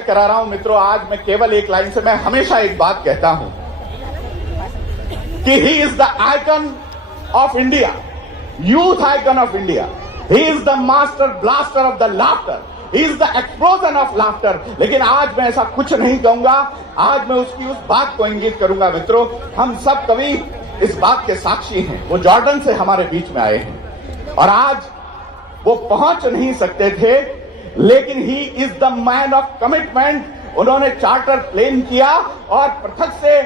करा रहा हूं मित्रों, आज मैं केवल एक लाइन से, मैं हमेशा एक बात कहता हूं कि he is the icon of India, youth icon of India, he is the master blaster of the laughter, he is the explosion of laughter. लेकिन आज मैं ऐसा कुछ नहीं कहूंगा, आज मैं उसकी उस बात को इंगित करूंगा। मित्रों, हम सब कवि इस बात के साक्षी हैं, वो जॉर्डन से हमारे बीच में आए हैं और आज वो पहुंच नहीं सकते थे, लेकिन he is the man of commitment. उन्होंने चार्टर प्लेन किया और पृथक से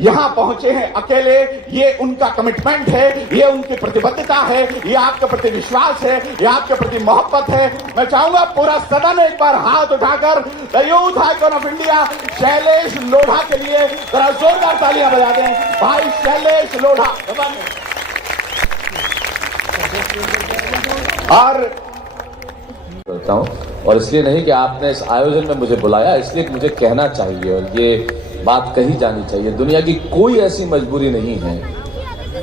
यहां पहुंचे हैं अकेले। ये उनका कमिटमेंट है, ये उनकी प्रतिबद्धता है, ये आपके प्रति विश्वास है, ये आपके प्रति मोहब्बत है। मैं चाहूंगा पूरा सदन एक बार हाथ उठाकर the youth icon of India Shailesh Lodha के लिए जरा जोरदार तालियां बजा दें। भाई शैलेश लोढ़ा। करता हूं, और इसलिए नहीं कि आपने इस आयोजन में मुझे बुलाया, इसलिए मुझे कहना चाहिए और ये बात कही जानी चाहिए। दुनिया की कोई ऐसी मजबूरी नहीं है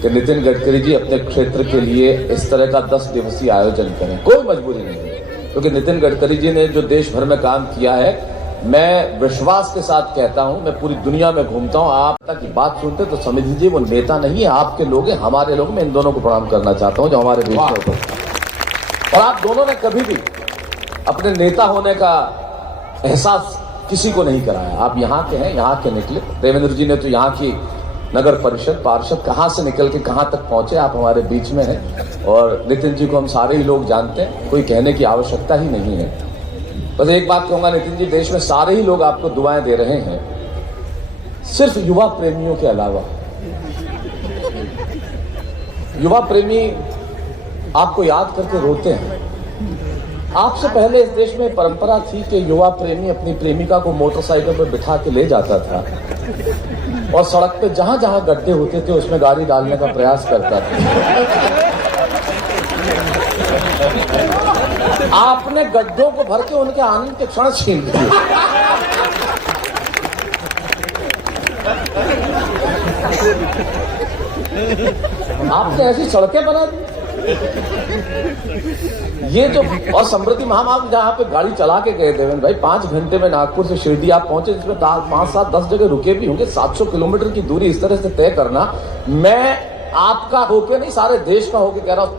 कि नितिन गडकरी जी अपने क्षेत्र के लिए इस तरह का 10 दिवसीय आयोजन करें, कोई मजबूरी नहीं है, क्योंकि नितिन गडकरी जी ने जो देश भर में काम किया है, मैं विश्वास के साथ कहता हूं, मैं पूरी दुनिया में घूमता हूं, आप की बात सुनते तो समझ लीजिए वो नेता नहीं है, आपके लोग हैं, हमारे लोग। मैं इन दोनों को प्रणाम करना चाहता हूं जो हमारे बीच में। और आप दोनों ने कभी भी अपने नेता होने का एहसास किसी को नहीं कराया। आप यहाँ के हैं, यहाँ के निकले। देवेंद्र जी ने तो यहाँ की नगर परिषद पार्षद कहाँ से निकल के कहाँ तक पहुंचे, आप हमारे बीच में हैं। और नितिन जी को हम सारे ही लोग जानते हैं, कोई कहने की आवश्यकता ही नहीं है। बस एक बात कहूंगा नितिन जी, देश में सारे ही लोग आपको दुआएं दे रहे हैं, सिर्फ युवा प्रेमियों के अलावा। युवा प्रेमी आपको याद करके रोते हैं। आपसे पहले इस देश में परंपरा थी कि युवा प्रेमी अपनी प्रेमिका को मोटरसाइकिल पर बिठा के ले जाता था और सड़क पे जहां जहां गड्ढे होते थे उसमें गाड़ी डालने का प्रयास करता था। आपने गड्ढों को भर के उनके आनंद के क्षण छीन लिए। आपने ऐसी सड़कें बना दी। ये जो और समृद्धि महामार्ग जहां पे गाड़ी चला के गए देवेंद्र भाई, 5 घंटे में नागपुर से शिरडी आप पहुंचे, जिसमें 5, 7, 10 जगह रुके भी होंगे। 700 किलोमीटर की दूरी इस तरह से तय करना, मैं आपका होके नहीं सारे देश का होके कह रहा हूं।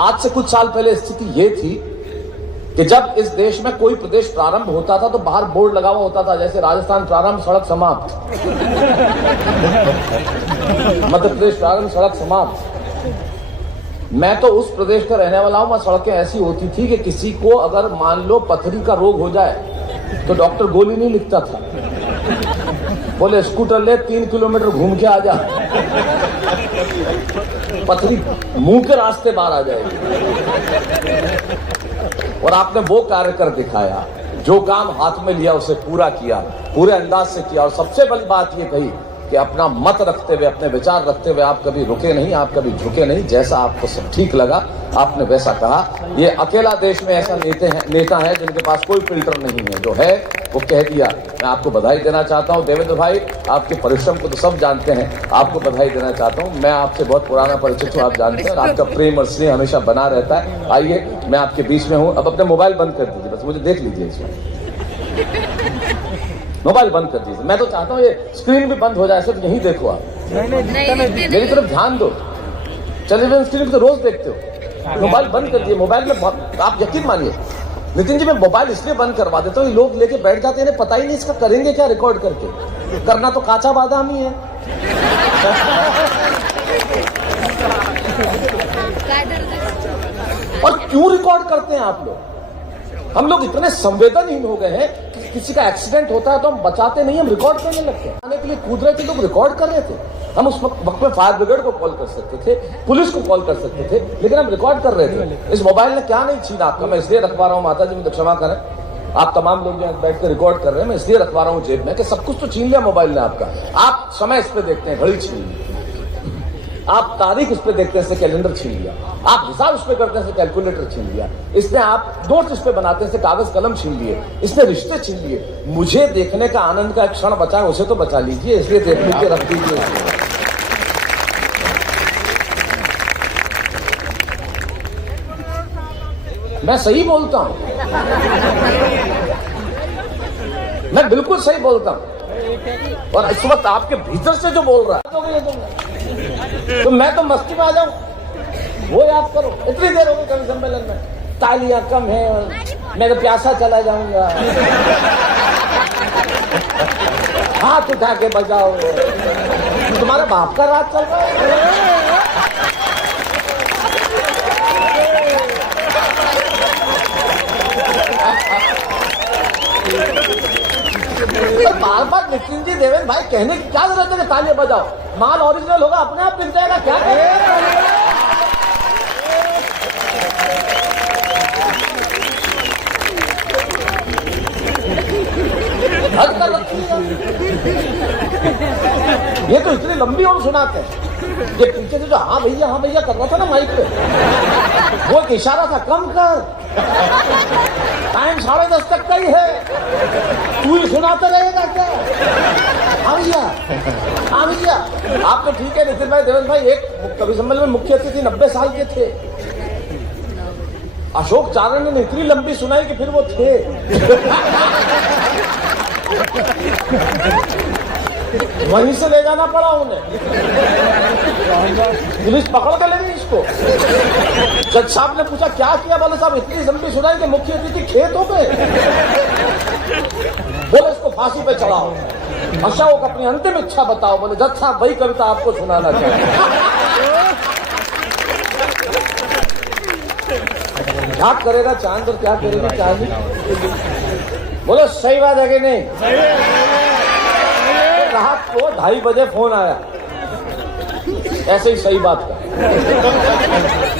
आज से कुछ साल पहले स्थिति ये थी कि जब इस देश में कोई प्रदेश प्रारंभ होता था तो बाहर बोर्ड लगा हुआ होता था, जैसे राजस्थान प्रारंभ सड़क समाप्त, मध्य प्रदेश प्रारंभ सड़क समाप्त। मैं तो उस प्रदेश का रहने वाला हूं, वहां सड़कें ऐसी होती थी कि किसी को अगर मान लो पथरी का रोग हो जाए तो डॉक्टर गोली नहीं लिखता था, बोले स्कूटर ले 3 किलोमीटर घूम के आ जा, पथरी मुंह के रास्ते बाहर आ जाएगी। और आपने वो कार्य कर दिखाया, जो काम हाथ में लिया उसे पूरा किया, पूरे अंदाज से किया। और सबसे बड़ी बात ये कही कि अपना मत रखते हुए, अपने विचार रखते हुए आप कभी रुके नहीं, आप कभी झुके नहीं, जैसा आपको सब ठीक लगा आपने वैसा कहा। ये अकेला देश में ऐसा नेता है जिनके पास कोई फिल्टर नहीं है, जो है वो कह दिया। मैं आपको बधाई देना चाहता हूं देवेंद्र भाई, आपके परिश्रम को तो सब जानते हैं, आपको बधाई देना चाहता हूं। मैं आपसे बहुत पुराना परिचित हूं, आप जानते हैं, और आपका प्रेम और स्नेह हमेशा बना रहता है। आइए, मैं आपके बीच में हूं। अब अपने मोबाइल बंद कर दीजिए, बस मुझे देख लीजिए इसमें। मोबाइल बंद कर दीजिए। मैं तो चाहता हूं ये स्क्रीन भी बंद हो जाए, सिर्फ यहीं देखो आप, मेरी तरफ ध्यान दो। टेलीविजन स्क्रीन तो रोज देखते हो, मोबाइल बंद कर दिए। मोबाइल में आप यकीन मानिए नितिन जी, मैं मोबाइल इसलिए बंद करवा देता हूँ, लोग लेके बैठ जाते हैं, पता ही नहीं इसका करेंगे क्या रिकॉर्ड करके। करना तो काचा बादाम ही है। और क्यों रिकॉर्ड करते हैं आप लोग? हम लोग इतने संवेदनहीन हो गए हैं कि किसी का एक्सीडेंट होता है तो हम बचाते नहीं, हम रिकॉर्ड करने लगते हैं। आने के लिए कूद रहे थे, लोग रिकॉर्ड कर रहे थे। हम उस वक्त में फायर ब्रिगेड को कॉल कर सकते थे, पुलिस को कॉल कर सकते थे, लेकिन हम रिकॉर्ड कर रहे थे। इस मोबाइल ने क्या नहीं छीना आपका, मैं इसलिए रखवा रहा हूँ, माता जी मुझे क्षमा करें, आप तमाम लोग यहाँ बैठ कर रिकॉर्ड कर रहे हैं, मैं इसलिए रखवा रहा हूँ जेब में कि सब कुछ तो छीन लिया मोबाइल ने आपका। आप समय इस पे देखते हैं, घड़ी छीन ली, आप तारीख उस पे देखते हैं, कैलेंडर छीन लिया, आप हिसाब उस पे करते हैं, कैलकुलेटर छीन लिया, इसने आप नोट्स उस पे बनाते हैं, कागज कलम छीन लिए, इसने रिश्ते छीन लिए। मुझे देखने का आनंद का एक क्षण बचा है, उसे तो बचा लीजिए, इसलिए देख लीजिए, रख दीजिए। मैं सही बोलता हूं। मैं बिल्कुल सही बोलता हूं, और इस वक्त आपके भीतर से जो बोल रहा है तो मैं तो मस्ती में आ जाऊं, वो याद करो। इतनी देर हो गई कवि सम्मेलन में, तालियां कम है, मैं तो प्यासा चला जाऊंगा, हाथ उठा के बजाओ, तुम्हारे बाप का राज चल रहा है। बार बार नितिन जी, देवेंद्र भाई कहने की क्या जरूरत है कि तालियां बजाओ? माल ओरिजिनल होगा, अपने आप बिक जाएगा। क्या हद कर रखी है। ये तो इतनी लंबी और सुनाते हैं। ये पीछे से जो हाँ भैया कर रहा था ना माइक पे, वो एक इशारा था, कम कर, टाइम 10:30 तक का ही है, तू ही सुनाते रहेगा क्या? हाँ भैया आप तो ठीक है नितिन भाई, देवेंद्र भाई, एक कवि सम्मेलन में मुख्य अतिथि 90 साल के थे। अशोक चारण ने इतनी लंबी सुनाई कि फिर वो थे। वहीं से ले जाना पड़ा उन्हें, पुलिस पकड़ के ले गई इसको। जज साहब ने पूछा क्या किया? बोले साहब इतनी लंबी सुनाई कि मुख्य अतिथि खेत हो गए। बोले इसको फांसी पे चढ़ाओ। अशोक अपनी अंतिम इच्छा बताओ। बोले जज साहब वही कविता आपको सुनाना चाहिए। क्या करेगा चांद और क्या करेगी चांदी? बोलो सही बात है कि नहीं? रात को 2:30 बजे फोन आया, ऐसे ही सही बात का।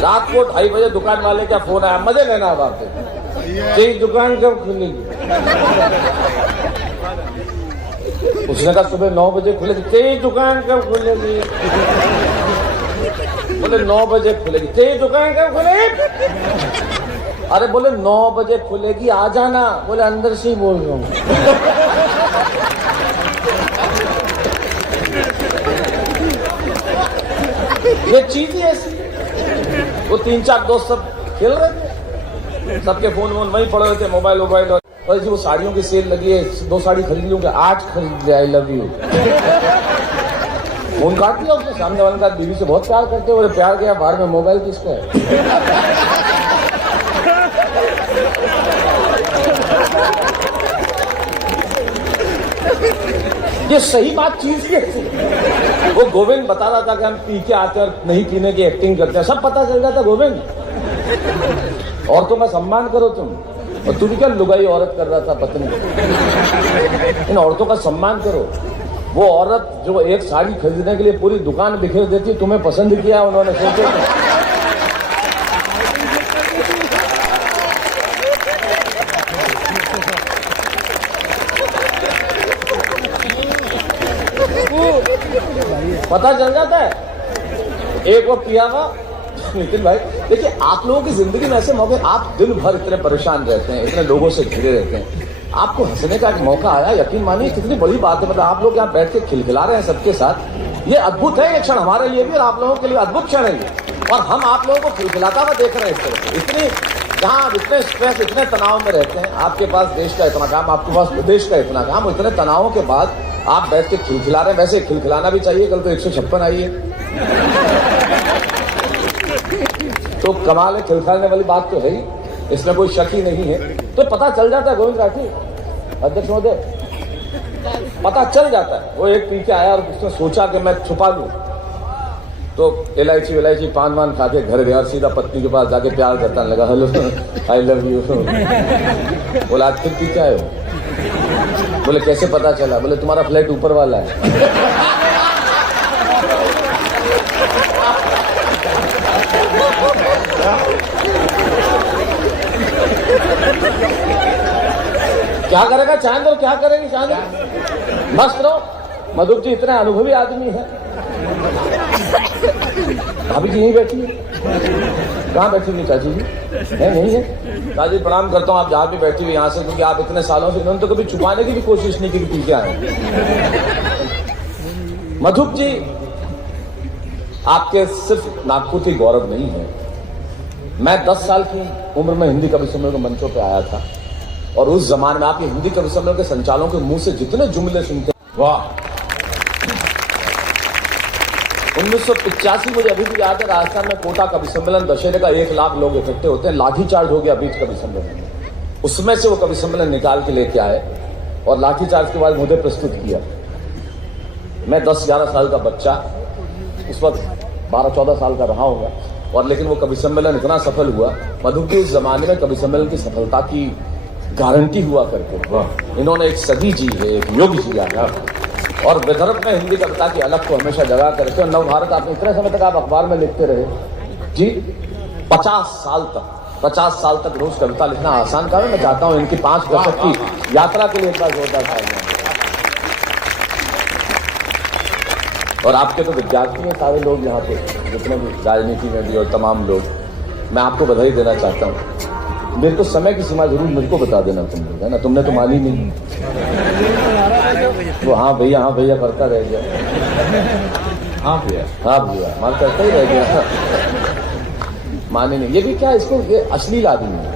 रात को 2:30 बजे दुकान वाले का फोन आया, मजे लेना अब आपके, तेरी दुकान कब खुलेगी? उसने कहा सुबह 9 बजे खुलेगी। तेरी दुकान कब खुलेगी? बोले 9 बजे खुलेगी। तेरी दुकान कब खुलेगी? अरे बोले 9 बजे खुलेगी, आ जाना। बोले अंदर से ही बोल रहा हूं। ये चीज ही ऐसी। वो 3-4 दोस्त सब खेल रहे थे, सबके फोन वहीं पड़े हुए थे, मोबाइल। और जी वो साड़ियों की सेल लगी है, 2 साड़ी खरीद लूंगा, 8 खरीद ले, आई लव यू। फोन काट दिया उसने। सामने वाले का बीवी से बहुत प्यार करते हो, प्यार किया, बाहर में मोबाइल किसका है? ये सही बात चीज की है। वो गोविंद बता रहा था कि हम पी के आते और नहीं पीने की एक्टिंग करते हैं, सब पता चल जाता गोविंद। औरतों का सम्मान करो तुम। और तुम क्या लुगाई औरत कर रहा था पत्नी? इन औरतों का सम्मान करो। वो औरत जो एक साड़ी खरीदने के लिए पूरी दुकान बिखेर देती, तुम्हें पसंद किया उन्होंने, सोचो। पता चल जाता है। एक वो किया हुआ नितिन भाई, देखिए आप लोगों की जिंदगी में ऐसे मौके, आप दिन भर इतने परेशान रहते हैं, इतने लोगों से घिरे रहते हैं, आपको हंसने का एक मौका आया, यकीन मानिए कितनी बड़ी बात है। मतलब आप लोग यहाँ बैठ के खिलखिला रहे हैं सबके साथ, ये अद्भुत है। ये क्षण हमारे लिए भी और आप लोगों के लिए अद्भुत क्षण है ये। और हम आप लोगों को खिलखिलाता हुआ देख रहे हैं इस तरह। इतनी जहाँ आप इतने स्ट्रेस, इतने तनाव में रहते हैं, आपके पास देश का इतना काम, आपके पास प्रदेश का इतना काम, इतने तनावों के बाद आप बैठ के खिलखिला रहे हैं। वैसे खिलखिलाना भी चाहिए, कल तो 156 आई है, तो कमाल है। खिलखिलाने वाली बात तो है ही, इसमें कोई शक ही नहीं है। तो पता चल जाता है गोविंद राठी अध्यक्ष महोदय, पता चल जाता है। वो एक पी के आया और उसने सोचा कि मैं छुपा लूं, तो इलायची पान वान खा के घर गया और सीधा पत्नी के पास जाके प्यार करता लगा, हेलो आई लव यू। बोला आज फिर पी के आए हो? बोले कैसे पता चला? बोले तुम्हारा फ्लैट ऊपर वाला है। क्या करेगा चांद और क्या करेगी चांद? मस्त रहो। मधुर जी इतने अनुभवी आदमी है। भाभी जी यहीं बैठी है? कहाँ बैठी हुई चाची जी? है नहीं है? चाची प्रणाम करता हूँ, आप जहाँ भी बैठी हुई यहाँ से, क्योंकि आप इतने सालों से, इन्होंने तो कभी छुपाने की भी कोशिश नहीं की कि पीछे आए। मधुप जी आपके सिर्फ नागपुर गौरव नहीं है। मैं 10 साल की उम्र में हिंदी कवि सम्मेलन के मंचों पे आया था। और उस जमाने में आप ये हिंदी कवि सम्मेलन के संचालकों के मुंह से जितने जुमले सुनते हैं, वाह। 1985 मुझे अभी भी याद है, राजस्थान में कोटा कवि सम्मेलन, दशहरे का 1 लाख लोग इकट्ठे होते हैं, लाठीचार्ज हो गया बीच कवि सम्मेलन में। उसमें से वो कवि सम्मेलन निकाल के लेके आए और लाठीचार्ज के बाद मुझे प्रस्तुत किया। मैं 10-11 साल का बच्चा, उस वक्त 12-14 साल का रहा होगा, और लेकिन वो कवि सम्मेलन इतना सफल हुआ। मधु के उस जमाने में कवि सम्मेलन की सफलता की गारंटी हुआ करके इन्होंने एक सदी जी है, एक युग जिया है, और विदर्भ में हिंदी कविता की अलग को हमेशा जगह करके। और नवभारत आपने इतने समय तक आप अखबार में लिखते रहे जी, 50 साल तक रोज कविता लिखना आसान काम है। मैं चाहता हूं इनकी 5 दशक की यात्रा के लिए एक बार जोरदार तालियां। और आपके तो विद्यार्थी हैं सारे लोग यहाँ पे, जितने भी राजनीति में भी और तमाम लोग, मैं आपको बधाई देना चाहता हूँ। मेरे को समय की सीमा जरूर मुझको बता देना तुम लोग, है ना, तुमने तो मानी नहीं। वो हाँ भैया करता रह गया, हाँ भैया मान करता ही रह गया, माने नहीं। ये भी क्या, इसको ये अश्लील आदमी है,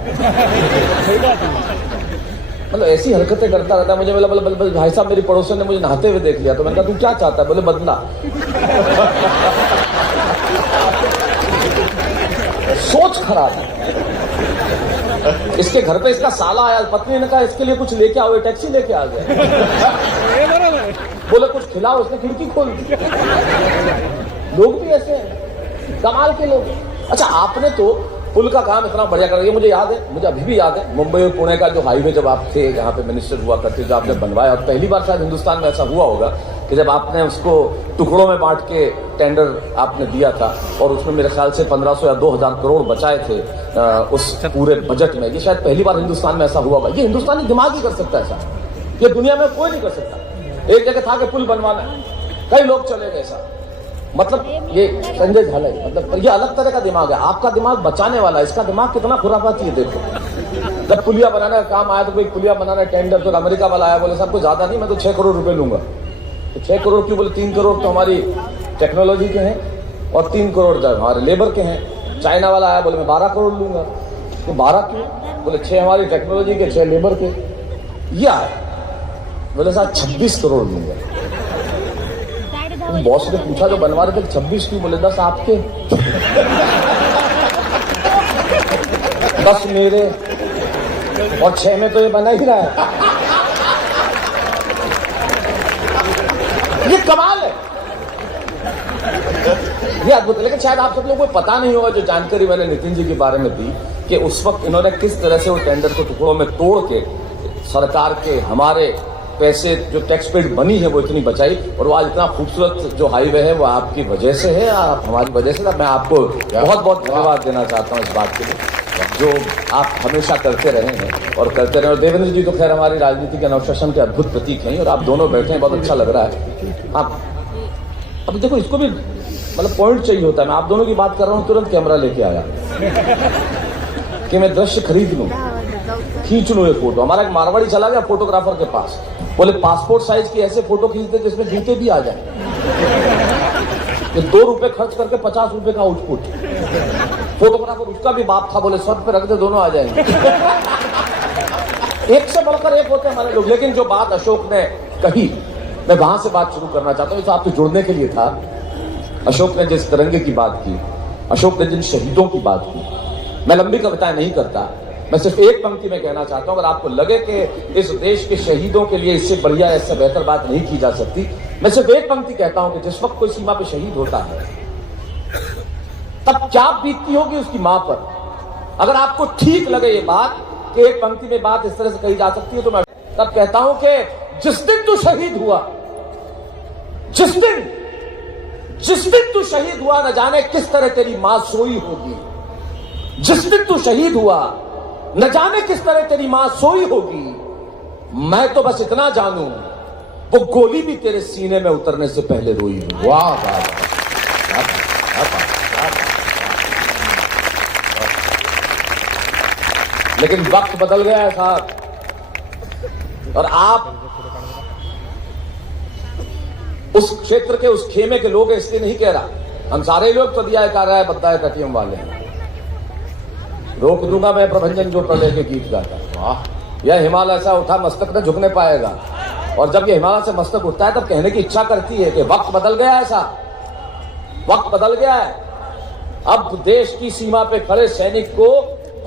मतलब ऐसी हरकतें करता रहता है। मुझे बोला भाई साहब, मेरी पड़ोसन ने मुझे नहाते हुए देख लिया, तो मैंने कहा तू क्या चाहता है? बोले बदला। सोच खराब है। इसके घर पे इसका साला आया, पत्नी ने कहा इसके लिए कुछ लेके आओ, टैक्सी लेके आ गया। बोले कुछ खिलाओ, उसने खिड़की खोल दी। लोग भी ऐसे हैं, कमाल के लोग। अच्छा, आपने तो पुल का काम इतना बढ़िया कर दिया। मुझे याद है, मुझे अभी भी याद है, मुंबई और पुणे का जो हाईवे जब आप थे, यहाँ पे मिनिस्टर हुआ करते, जो आपने बनवाया, और पहली बार शायद हिंदुस्तान में ऐसा हुआ होगा कि जब आपने उसको टुकड़ों में बांट के टेंडर आपने दिया था, और उसमें मेरे ख्याल से 1500 या 2000 करोड़ बचाए थे उस पूरे बजट में। ये शायद पहली बार हिंदुस्तान में ऐसा हुआ होगा। ये हिंदुस्तानी दिमाग ही कर सकता है ऐसा, ये दुनिया में कोई नहीं कर सकता। एक जगह था कि पुल बनवाना है, कई लोग चले गए साहब। मतलब ये संजय झाला, मतलब ये अलग तरह का दिमाग है। आपका दिमाग बचाने वाला है, इसका दिमाग कितना खुराफाती है। देखो, जब पुलिया बनाने का काम आया तो कोई पुलिया बनाना टेंडर, तो अमेरिका वाला आया, बोले साहब कुछ ज्यादा नहीं, मैं तो 6 करोड़ रुपए लूंगा। तो 6 करोड़ क्यों? बोले 3 करोड़ तो हमारी टेक्नोलॉजी के हैं और 3 करोड़ जो हमारे लेबर के हैं। चाइना वाला आया, बोले मैं 12 करोड़ लूंगा। तो 12 क्यों? बोले 6 हमारी टेक्नोलॉजी के, 6 लेबर के। ये आया, बोले साहब 26 करोड़ लूंगा। बॉस ने पूछा जो बनवा रहे थे 26 क्यों? बोले 10 आपके, 10 मेरे, और 6 में तो ये बना ही रहा है। ये कमाल है, ये अद्भुत है। लेकिन शायद आप सब लोगों को पता नहीं होगा, जो जानकारी मैंने नितिन जी के बारे में दी, कि उस वक्त इन्होंने किस तरह से वो टेंडर को टुकड़ों में तोड़ के सरकार के हमारे पैसे, जो टैक्स पेड बनी है वो इतनी बचाई, और वो आज इतना खूबसूरत जो हाईवे है वो आपकी वजह से है, आप हमारी वजह से। मैं आपको बहुत बहुत धन्यवाद देना चाहता हूँ इस बात के लिए, जो आप हमेशा करते रहे हैं और करते रहे। और देवेंद्र जी तो खैर हमारी राजनीति के अनुशासन के अद्भुत प्रतीक हैं, और आप दोनों बैठे हैं, बहुत अच्छा लग रहा है। आप अब देखो, इसको भी मतलब पॉइंट चाहिए होता है। मैं आप दोनों की बात कर रहा हूँ, तुरंत कैमरा लेके आया कि मैं दृश्य खरीद लूं, खींच लूं ये फोटो। हमारा एक मारवाड़ी चला गया फोटोग्राफर के पास, बोले पासपोर्ट साइज की ऐसे फोटो खींचते जिसमें जूते भी आ जाए। ये 2 रुपए खर्च करके 50 रुपए का आउटपुट। फोटोग्राफर उसका भी बाप था, बोले 100 पे रख दे, दोनों आ जाएंगे। एक से बढ़कर एक होते हैं हमारे लोग। लेकिन जो बात अशोक ने कही, मैं वहां से बात शुरू करना चाहता हूँ, तो आपसे जुड़ने के लिए था। अशोक ने जिस तिरंगे की बात की, अशोक ने जिन शहीदों की बात की, मैं लंबी कविताएं नहीं करता, मैं सिर्फ एक पंक्ति में कहना चाहता हूं। अगर आपको लगे कि इस देश के शहीदों के लिए इससे बढ़िया, इससे बेहतर बात नहीं की जा सकती, मैं सिर्फ एक पंक्ति कहता हूं कि जिस वक्त कोई सीमा पे शहीद होता है, तब क्या बीतती होगी उसकी मां पर। अगर आपको ठीक लगे ये बात कि एक पंक्ति में बात इस तरह से कही जा सकती है, तो मैं तब कहता हूं कि जिस दिन तू शहीद हुआ, जिस दिन तू शहीद हुआ, न जाने किस तरह तेरी मां सोई होगी। जिस दिन तू शहीद हुआ, न जाने किस तरह तेरी मां सोई होगी। मैं तो बस इतना जानूं, वो गोली भी तेरे सीने में उतरने से पहले रोई होगी। वाह वाह, लेकिन वक्त बदल गया है साहब, और आप उस क्षेत्र के, उस खेमे के लोग इसलिए नहीं कह रहा। हम सारे लोग तो दिया कर रहा है, बद्दा है कटियम वाले हैं। रोक दूंगा मैं प्रभंजन जो प्रलय के गीत गाता। वाह, यह हिमालय से उठा मस्तक न झुकने पाएगा। और जब ये हिमालय से मस्तक उठता है तब कहने की इच्छा करती है कि वक्त बदल गया है साहब, वक्त बदल गया है। अब देश की सीमा पे खड़े सैनिक को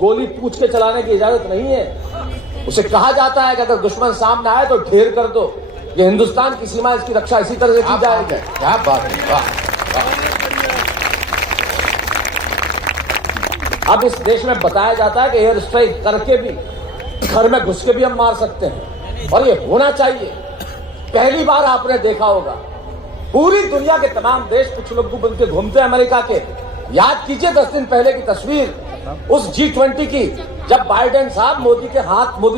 गोली पूछ के चलाने की इजाजत नहीं है। उसे कहा जाता है कि अगर दुश्मन सामने आए तो ढेर कर दो। ये हिंदुस्तान की सीमा, इसकी रक्षा इसी तरह से की जाएगी। क्या बात है, वाह। अब इस देश में बताया जाता है कि एयर स्ट्राइक करके भी, घर में घुस के भी हम मार सकते हैं, और ये होना चाहिए। पहली बार आपने देखा होगा पूरी दुनिया के तमाम देश कुछ लोग बन के घूमते हैं अमेरिका के। याद कीजिए 10 दिन पहले की तस्वीर उस G20 की, जब बाइडेन साहब मोदी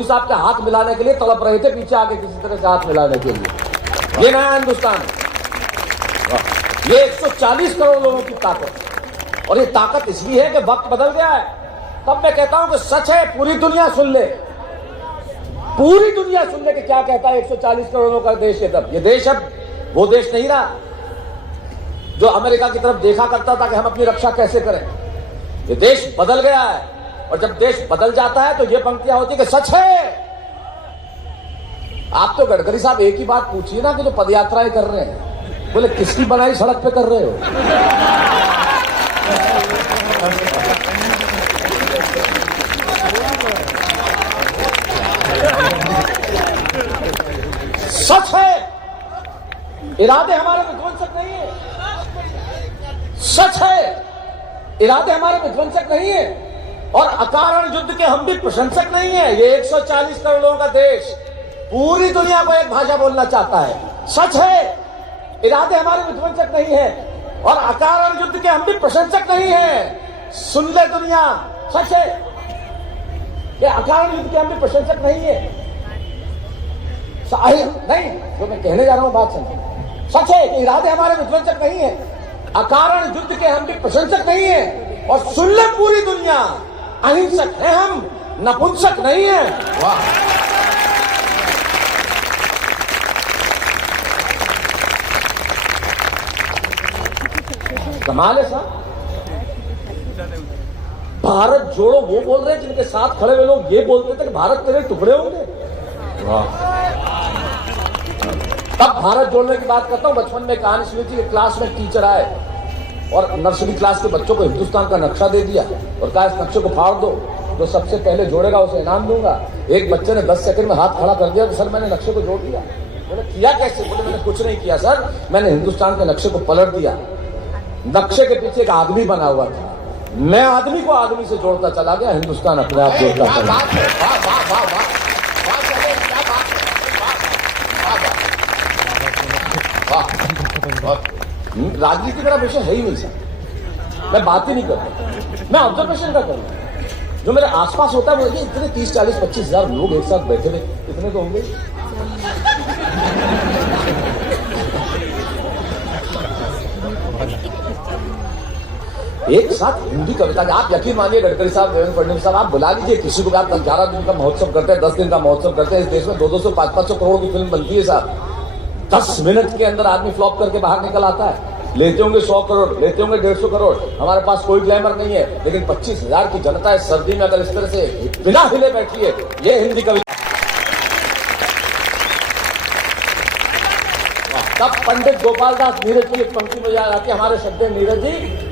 साहब के हाथ मिलाने के लिए तड़प रहे थे, पीछे आके किसी तरह से हाथ मिलाने के लिए। ये नया हिंदुस्तान है, ये 140 करोड़ लोगों की ताकत। और ये ताकत इसलिए है कि वक्त बदल गया है। तब मैं कहता हूं कि सच है, पूरी दुनिया सुन ले, पूरी दुनिया सुन ले कि क्या कहता है 140 करोड़ों का देश है। तब ये देश अब वो देश नहीं रहा जो अमेरिका की तरफ देखा करता था कि हम अपनी रक्षा कैसे करें। ये देश बदल गया है, और जब देश बदल जाता है तो ये पंक्तियां होती है कि सच है। आप तो गडकरी साहब एक ही बात पूछिए ना कि जो पदयात्राएं कर रहे हैं, बोले किसकी बनाई सड़क पे कर रहे हो? सच है, इरादे हमारे विध्वंसक नहीं है। सच है, इरादे हमारे विध्वंसक नहीं है, और अकारण युद्ध के हम भी प्रशंसक नहीं है। ये 140 करोड़ों का देश पूरी दुनिया को एक भाषा बोलना चाहता है। सच है, इरादे हमारे विध्वंसक नहीं है, और अकारण युद्ध के हम भी प्रशंसक नहीं है। सुन ले दुनिया, सच है कि अकारण युद्ध के हम भी प्रशंसक नहीं है। नहीं, जो मैं कहने जा रहा हूं बात समझो। सच है कि इरादे हमारे विध्वंसक नहीं है, अकारण युद्ध के हम भी प्रशंसक नहीं है। और सुन ले पूरी दुनिया, अहिंसक है हम, नपुंसक नहीं है। वाह। कमाल है साहब। भारत जोड़ो वो बोल रहे हैं, जिनके साथ खड़े हुए लोग ये बोलते थे कि भारत तेरे टुकड़े होंगे। वाह। तब भारत जोड़ने की बात करता हूं। बचपन में कहानी सुनी थी कि क्लास में टीचर आए और नर्सरी क्लास के बच्चों को हिंदुस्तान का नक्शा दे दिया और कहा इस नक्शे को फाड़ दो, जो सबसे पहले जोड़ेगा उसे इनाम दूंगा। एक बच्चे ने 10 सेकंड में हाथ खड़ा कर दिया कि सर मैंने नक्शे को जोड़ दिया। बोले किया कैसे? बोले मैंने कुछ नहीं किया सर, मैंने हिंदुस्तान के नक्शे को पलट दिया। नक्शे के पीछे एक आदमी बना हुआ था, मैं आदमी को आदमी से जोड़ता चला गया, हिंदुस्तान अपने आप जोड़ता चला गया। राजनीति का विषय है ही नहीं सर, मैं बात ही नहीं करता, मैं ऑब्जर्वेशन का करूँ। जो मेरे आसपास होता है वो ये इतने 30, 40, 25 हजार लोग एक साथ बैठे हुए, इतने तो होंगे। एक साथ हिंदी कविता, आप यकीन मानिए गडकरी साहब, देवेंद्र फडणवीस साहब, आप बुला लीजिए किसी को भी। आप 11 दिन का महोत्सव करते हैं, 10 दिन का महोत्सव करते हैं। इस देश में 200, 500 करोड़ की फिल्म बनती है साहब। 10 मिनट के अंदर आदमी फ्लॉप करके बाहर निकल आता है। लेते होंगे 100 करोड़, लेते होंगे 150 करोड़। हमारे पास कोई ग्लैमर नहीं है, लेकिन 25,000 की जनता है सर्दी में अगर इस तरह से बिना हिले बैठी है, ये हिंदी कविता। तब पंडित गोपाल दास नीरज की एक पंक्ति में याद आती है, हमारे शब्द नीरज जी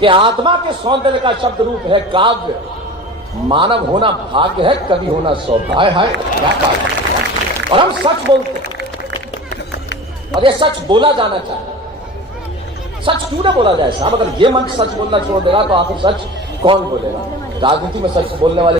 कि आत्मा के सौंदर्य का शब्द रूप है काव्य, मानव होना भाग्य है, कवि होना सौभाग्य। हाय क्या बात। और हम सच बोलते हैं, और ये सच बोला जाना चाहिए। सच क्यों ना बोला जाए साहब? अगर ये मंच सच बोलना छोड़ देगा तो आखिर सच कौन बोलेगा? राजनीति में सच बोलने वाले